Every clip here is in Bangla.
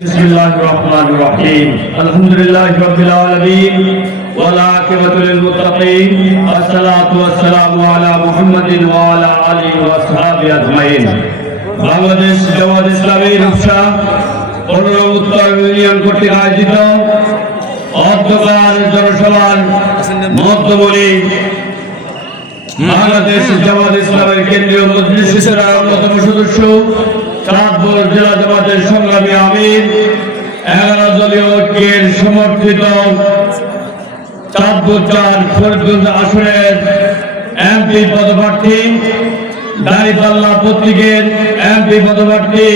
بسم الله الرحمن الرحيم الحمد لله رب العالمين والعاقبة للمتقين والصلاة والسلام على محمد وعلى آله وصحبه أجمعين বাংলাদেশ জামাত ইসলামী রূপসা উত্তর ইউনিয়ন কর্তৃক আয়োজিত অধ্যকার জনসভার মধ্যমণি বাংলাদেশ জামাত ইসলামের কেন্দ্রীয় মজলিসের অন্যতম সদস্য চাঁদপুর জেলা জামাতের সংগ্রামী আমির 11 দলীয় ঐক্যের সমর্থিত চাঁদপুর 4 ফরিদগঞ্জ আসনের এমপি পদপ্রার্থী দাঁড়িপাল্লা প্রতীকের এমপি পদপ্রার্থী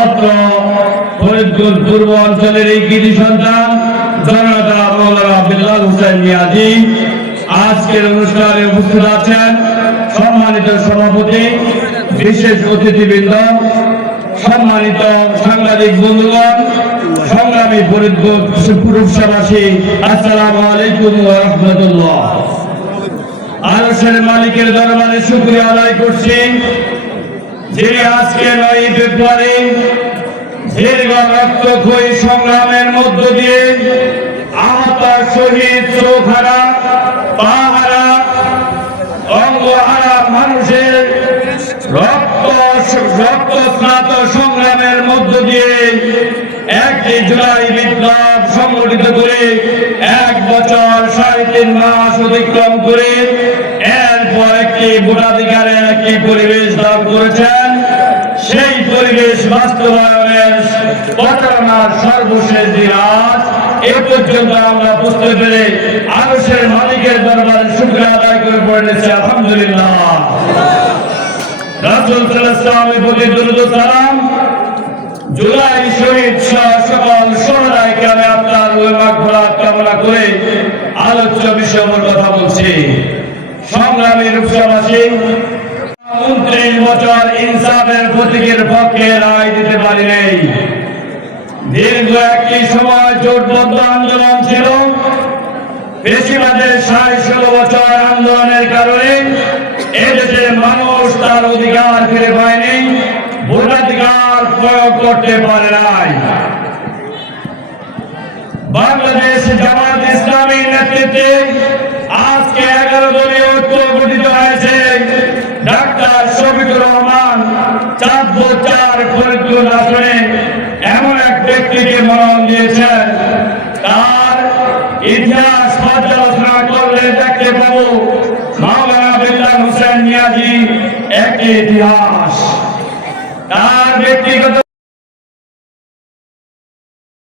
অত্র ফরিদগঞ্জ পূর্ব অঞ্চলের এই কৃতি সন্তান জননেতা মাওলানা বিল্লাল হোসেন মিয়াজি আজকের অনুষ্ঠানে উপস্থিত আছেন। সম্মানিত সভাপতি, বিশেষ অতিথিবৃন্দ, সম্মানিত সাংবাদিক বন্ধুগণ, সংগ্রামী ফরিদগঞ্জ পুরসভাবাসী, আসসালামু আলাইকুম ওয়া রাহমাতুল্লাহ। আরশের মালিকের দরবারে শুকরিয়া আদায় করছি, যিনি আজকে 9 ফেব্রুয়ারি দীর্ঘ রক্তক্ষয়ী সংগ্রামের মধ্য দিয়ে আহত, শহীদ, চোখহারা, পাহারা, অঙ্গহারা মানুষের রক্তস্নাত সংগ্রামের মধ্য দিয়ে 1 জুলাই বিপ্লব সংগঠিত করে 1 বছর 3.5 মাস অতিক্রম করে এরপর একটি ভোটাধিকারের একটি পরিবেশ দান করেছেন। সেই পরিবেশ বাস্তবায়নের প্রচারণার সর্বশেষ দিন আজ। এ পর্যন্ত আমরা বুঝতে পেরে আরশের মালিকের দরবারে শুকরিয়া আদায় করে পড়েছি, আলহামদুলিল্লাহ। রাসূল সাল্লাল্লাহু আলাইহি ওয়াসাল্লামের প্রতি দরুদ ও সালাম। জুলাই শহীদ সকল শহীদদের কামে আপনার রূহে মাগফিরাত কামনা করে আলোচ্য বিষয়ের কথা বলছি। সংগ্রামী রূপসাবাসী, 29 বছর ইনসাফের প্রতীকের পক্ষে রায় দিতে পারি নাই। দীর্ঘ একটি সময় জোটবদ্ধ আন্দোলন ছিল। বেশিরভাগের 16 বছর আন্দোলনের কারণে এদেশের মানুষ তার অধিকার ফিরে পায়নি, ভোটাধিকার প্রয়োগ করতে পারে নাই। বাংলাদেশ জামাত ইসলামীর নেতৃত্বে আজকে 11 দলীয় ঐক্য গঠিত হয়েছে। ডাক্তার শফিকুর রহমান চাঁদপুর 4 ফরিদগঞ্জ আসনে এমন এক ব্যক্তিকে মনোনয়ন দিয়েছেন, তার ইতিহাস পর্যালোচনা করলে দেখতে পাবো মাওলানা বিল্লাল হোসেন মিয়াজি একটি ইতিহাস। তার ব্যক্তিগত